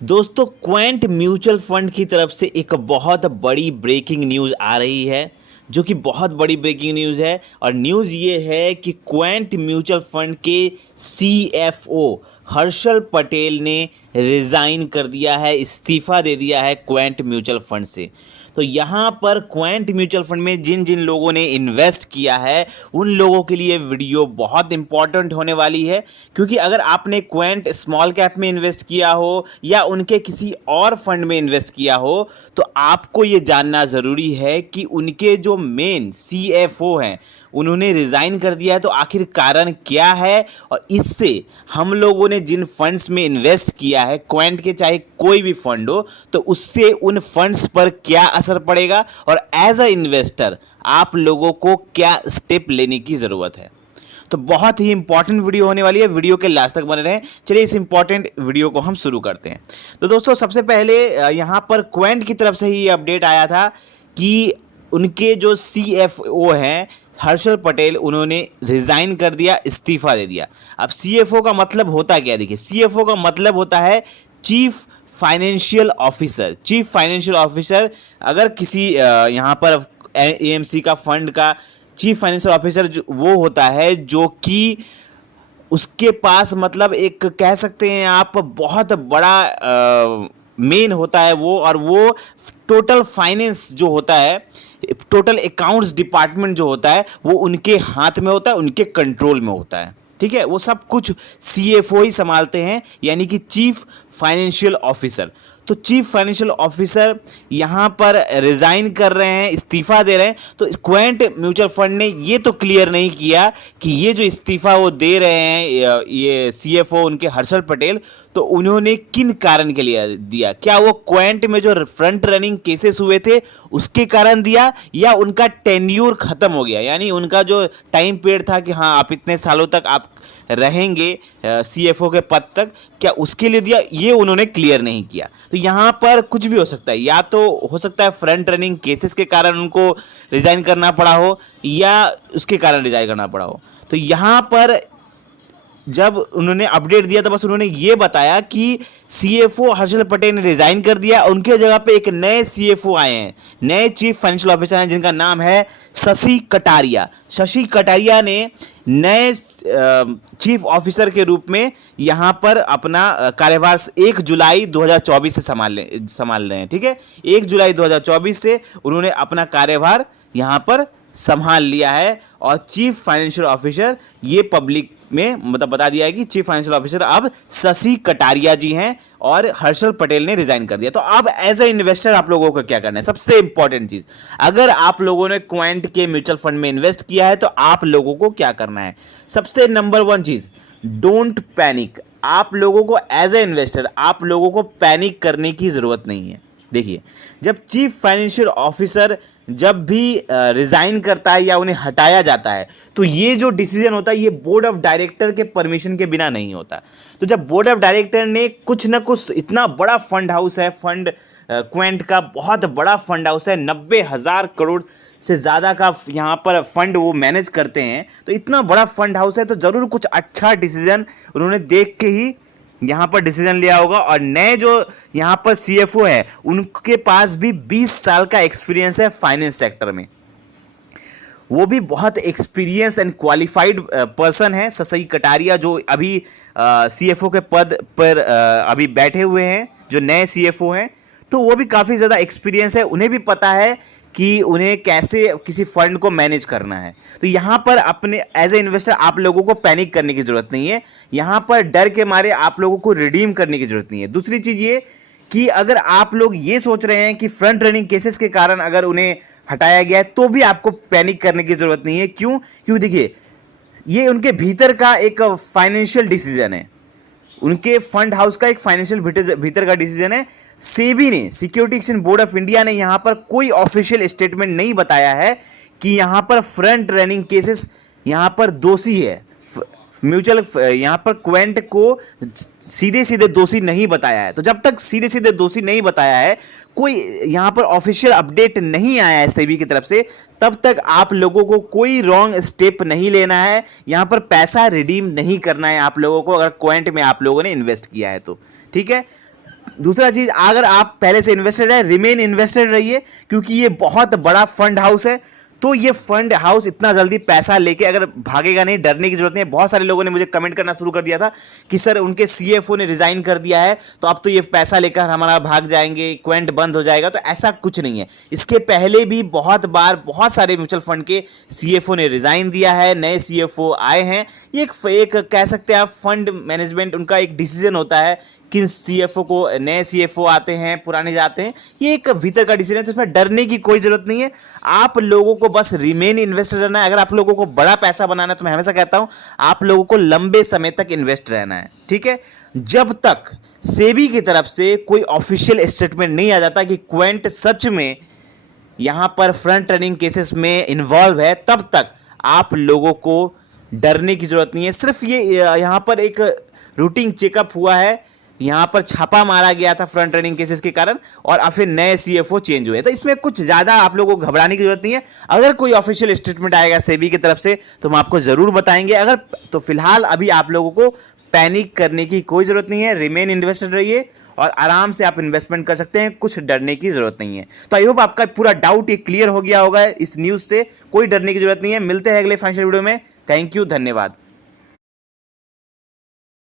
दोस्तों, Quint mutual fund की तरफ से एक बहुत बड़ी ब्रेकिंग न्यूज़ आ रही है, जो कि बहुत बड़ी ब्रेकिंग न्यूज़ है। और न्यूज़ ये है कि क्वेंट म्यूचुअल फंड के सीएफओ हर्षल पटेल ने रिज़ाइन कर दिया है, इस्तीफ़ा दे दिया है क्वेंट म्यूचुअल फंड से। तो यहाँ पर क्वेंट म्यूचुअल फंड में जिन जिन लोगों ने इन्वेस्ट किया है, उन लोगों के लिए वीडियो बहुत इंपॉर्टेंट होने वाली है। क्योंकि अगर आपने क्वेंट स्मॉल कैप में इन्वेस्ट किया हो या उनके किसी और फंड में इन्वेस्ट किया हो, तो आपको ये जानना ज़रूरी है कि उनके जो मेन सीएफओ हैं, उन्होंने रिज़ाइन कर दिया है। तो आखिर कारण क्या है, और इससे हम लोगों ने जिन फंड्स में इन्वेस्ट किया है, क्वेंट के चाहे कोई भी फंड हो, तो उससे उन फंड्स पर क्या असर पड़ेगा, और एज अ इन्वेस्टर आप लोगों को क्या स्टेप लेने की ज़रूरत है। तो बहुत ही इंपॉर्टेंट वीडियो होने वाली है, वीडियो के लास्ट तक बने रहें। चलिए इस इंपॉर्टेंट वीडियो को हम शुरू करते हैं। तो दोस्तों, सबसे पहले यहाँ पर क्वेंट की तरफ से ही ये अपडेट आया था कि उनके जो सीएफओ हैं हर्षल पटेल, उन्होंने रिज़ाइन कर दिया, इस्तीफ़ा दे दिया। अब सीएफओ का मतलब होता क्या, देखिए सीएफओ का मतलब होता है chief financial officer. Chief financial officer अगर किसी यहाँ पर एएमसी का फंड का चीफ फाइनेंशियल ऑफिसर वो होता है जो कि उसके पास मतलब एक कह सकते हैं आप बहुत बड़ा मेन होता है वो, और वो टोटल फाइनेंस जो होता है, टोटल अकाउंट्स डिपार्टमेंट जो होता है, वो उनके हाथ में होता है, उनके कंट्रोल में होता है। ठीक है, वो सब कुछ सीएफओ ही संभालते हैं, यानी कि चीफ फाइनेंशियल ऑफिसर। तो चीफ फाइनेंशियल ऑफिसर यहाँ पर रिज़ाइन कर रहे हैं, इस्तीफ़ा दे रहे हैं। तो क्वेंट म्यूचुअल फंड ने ये तो क्लियर नहीं किया कि ये जो इस्तीफ़ा वो दे रहे हैं ये सीएफओ उनके हर्षल पटेल, तो उन्होंने किन कारण के लिए दिया। क्या वो क्वेंट में जो फ्रंट रनिंग केसेस हुए थे उसके कारण दिया, या उनका टेन्यूर ख़त्म हो गया, यानी उनका जो टाइम पीरियड था कि हाँ आप इतने सालों तक आप रहेंगे सीएफओ के पद तक, क्या उसके लिए दिया, ये उन्होंने क्लियर नहीं किया। तो यहाँ पर कुछ भी हो सकता है, या तो हो सकता है फ्रंट रनिंग केसेस के कारण उनको रिजाइन करना पड़ा हो, या उसके कारण रिजाइन करना पड़ा हो। तो यहाँ पर जब उन्होंने अपडेट दिया तो बस उन्होंने ये बताया कि सीएफओ हर्षल पटेल ने रिजाइन कर दिया, उनके जगह पे एक नए सीएफओ आए हैं, नए चीफ फाइनेंशियल ऑफिसर हैं, जिनका नाम है शशि कटारिया। शशि कटारिया ने नए चीफ ऑफिसर के रूप में यहाँ पर अपना कार्यभार 1 जुलाई 2024 से संभाल रहे हैं। ठीक है, 1 जुलाई 2024 से उन्होंने अपना कार्यभार यहाँ पर संभाल लिया है। और चीफ फाइनेंशियल ऑफिसर ये पब्लिक में मतलब बता दिया है कि चीफ फाइनेंशियल ऑफिसर अब शशि कटारिया जी हैं, और हर्षल पटेल ने रिजाइन कर दिया। तो अब एज ए इन्वेस्टर आप लोगों को क्या करना है, सबसे इंपॉर्टेंट चीज, अगर आप लोगों ने क्वेंट के म्यूचुअल फंड में इन्वेस्ट किया है तो आप लोगों को क्या करना है। सबसे नंबर 1 चीज, डोंट पैनिक। आप लोगों को एज ए इन्वेस्टर आप लोगों को पैनिक करने की जरूरत नहीं है। देखिए, जब चीफ फाइनेंशियल ऑफिसर जब भी रिजाइन करता है या उन्हें हटाया जाता है, तो ये जो डिसीजन होता है ये बोर्ड ऑफ डायरेक्टर के परमिशन के बिना नहीं होता। तो जब बोर्ड ऑफ डायरेक्टर ने कुछ ना कुछ, इतना बड़ा फंड हाउस है, फंड क्वेंट का बहुत बड़ा फंड हाउस है, 90,000 करोड़ से ज़्यादा का यहाँ पर फंड वो मैनेज करते हैं, तो इतना बड़ा फंड हाउस है, तो ज़रूर कुछ अच्छा डिसीजन उन्होंने देख के ही यहाँ पर डिसीजन लिया होगा। और नए जो यहाँ पर सीएफओ है, उनके पास भी 20 साल का एक्सपीरियंस है फाइनेंस सेक्टर में, वो भी बहुत एक्सपीरियंस एंड क्वालिफाइड पर्सन है। शशि कटारिया जो अभी सीएफओ के पद पर अभी बैठे हुए हैं, जो नए सीएफओ हैं, तो वो भी काफ़ी ज़्यादा एक्सपीरियंस है, उन्हें भी पता है कि उन्हें कैसे किसी फंड को मैनेज करना है। तो यहाँ पर अपने एज ए इन्वेस्टर आप लोगों को पैनिक करने की ज़रूरत नहीं है, यहाँ पर डर के मारे आप लोगों को रिडीम करने की ज़रूरत नहीं है। दूसरी चीज़ ये कि अगर आप लोग ये सोच रहे हैं कि फ्रंट रनिंग केसेस के कारण अगर उन्हें हटाया गया है, तो भी आपको पैनिक करने की ज़रूरत नहीं है। क्यों? क्योंकि देखिए, ये उनके भीतर का एक फाइनेंशियल डिसीजन है, उनके फंड हाउस का एक फाइनेंशियल भीतर का डिसीजन है। सेबी ने, security exchange board of India ने यहां पर कोई ऑफिशियल स्टेटमेंट नहीं बताया है कि यहां पर फ्रंट रनिंग केसेस यहां पर दोषी है। म्यूचुअल यहां पर क्वेंट को सीधे सीधे दोषी नहीं बताया है। तो जब तक सीधे सीधे दोषी नहीं बताया है, कोई यहां पर ऑफिशियल अपडेट नहीं आया है सेबी की तरफ से, तब तक आप लोगों को कोई रॉन्ग स्टेप नहीं लेना है, यहां पर पैसा रिडीम नहीं करना है आप लोगों को, अगर क्वेंट में आप लोगों ने इन्वेस्ट किया है तो। ठीक है, दूसरा चीज, अगर आप पहले से इन्वेस्टेड है, रिमेन इन्वेस्टेड रहिए, क्योंकि ये बहुत बड़ा फंड हाउस है। तो ये फंड हाउस इतना जल्दी पैसा लेके अगर भागेगा नहीं, डरने की जरूरत नहीं है। बहुत सारे लोगों ने मुझे कमेंट करना शुरू कर दिया था कि सर उनके सीएफओ ने रिजाइन कर दिया है, तो अब तो ये पैसा लेकर हमारा भाग जाएंगे, क्वेंट बंद हो जाएगा। तो ऐसा कुछ नहीं है। इसके पहले भी बहुत बार बहुत सारे म्यूचुअल फंड के सीएफओ ने रिजाइन दिया है, नए सीएफओ आए हैं। ये एक कह सकते हैं आप, फंड मैनेजमेंट उनका एक डिसीजन होता है, किन सीएफओ को, नए सीएफओ आते हैं, पुराने जाते हैं। ये एक भीतर का डिसीजन है, तो इसमें डरने की कोई जरूरत नहीं है। आप लोगों को बस रिमेन इन्वेस्टर रहना है। अगर आप लोगों को बड़ा पैसा बनाना है, तो मैं हमेशा कहता हूं आप लोगों को लंबे समय तक इन्वेस्ट रहना है, ठीक है। जब तक सेबी की तरफ से कोई ऑफिशियल स्टेटमेंट नहीं आ जाता कि क्वेंट सच में यहां पर फ्रंट रनिंग केसेस में इन्वॉल्व है, तब तक आप लोगों को डरने की जरूरत नहीं है। सिर्फ ये यहां पर एक रूटीन चेकअप हुआ है, यहां पर छापा मारा गया था फ्रंट रनिंग केसेस के कारण, और अब फिर नए सीएफओ चेंज हुए। तो इसमें कुछ ज्यादा आप लोगों को घबराने की जरूरत नहीं है। अगर कोई ऑफिशियल स्टेटमेंट आएगा सेबी की तरफ से तो हम आपको जरूर बताएंगे। अगर तो फिलहाल अभी आप लोगों को पैनिक करने की कोई जरूरत नहीं है। रिमेन इन्वेस्टेड रहिए और आराम से आप इन्वेस्टमेंट कर सकते हैं, कुछ डरने की जरूरत नहीं है। तो आई होप आपका पूरा डाउट ये क्लियर हो गया होगा इस न्यूज से। कोई डरने की जरूरत नहीं है। मिलते हैं अगले फाइनेंशियल वीडियो में। थैंक यू, धन्यवाद।